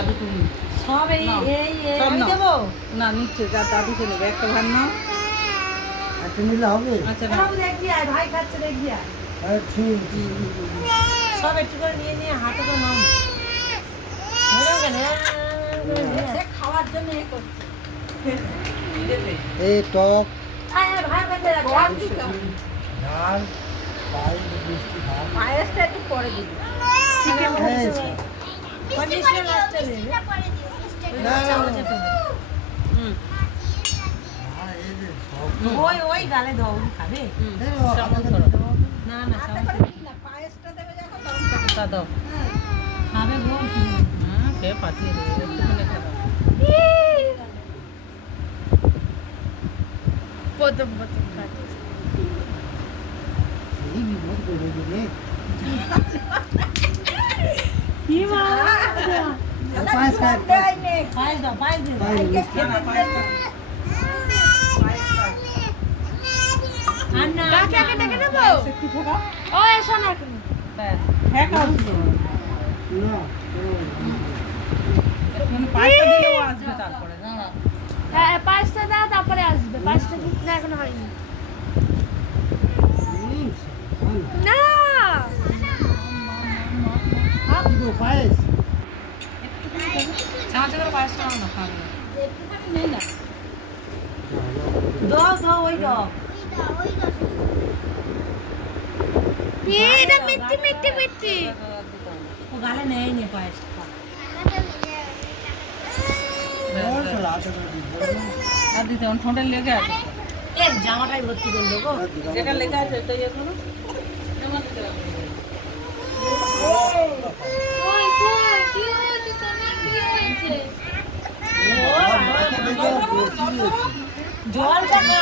দাদু তুমি সব এই নাও, এই সব আমি নাও। দেবো না নিচ্ছে যা দাদুকে নেবে একটা ভাত নাও। একটা নিলে হবে? আচ্ছা নাও। বাবু দেখবি আর ভাই খাচ্ছে দেখবি আর হ্যাঁ, ঠিক আছে। সব একটু করে নিয়ে হাতে করে নাও সে খাওয়ার জন্য এ করছে এই টক ভাই বেঁধে রাখো ঝাল পায়েস মিষ্টি ভাত পায়েসটা একটু পরে দিবি চিকেন হ্যাঁ, কন্ডিশনার লাস্টে দেবে না, না, না। হুম আর এই যে সব ওই গালে দাও উনি খাবে এই ও, চামচ আমাদের ধরো। দেবো। না না পায়েসটা দেবে যখন তখন তা দাও। খাবে গো খেয়ে পাঠিয়ে দেবে একটুখানি খাওয়া। এই বিপদ করে দিলে। কি মা পায়েস খায়, পায়েস। পায়েস দাও পায়েস দে পায়েস মিষ্টি। না, না, পায়েসটা দাও। আর না কাকে ডেকে নেবো? পায়েস একটু ঠোকাও। ও এসো না তুমি। ব্যাস। হ্যাঁ খাও তো। না, একটুখানি পায়েসটা দিলেও আসবে তারপরে দাঁড়া। হ্যাঁ পাঁচটা দাও তারপরে আসবে পাঁচটা না এখন হয়নি না তো পায়েস। চামচে করে পায়েসটা নাও না খাবে। দাও দাও ওই দাও এটা মিষ্টি মিষ্টি মিষ্টি ও গালে নেই নে পায়েস ওর চলো, হাতে করে দিই, বলো না। আর দিতে আমার ঠোঁটের লেগে আছে। এর জামাটাই ভর্তি করলো গো আর দিলাম। যেটা লেখা আছে ওটা ইয়ে করো। যেমন দিতে হবে। ওই কই কি হয়েছে তোমার কি হয়েছে হাতে দেখো, বেশি হয়েছে। জল দেখা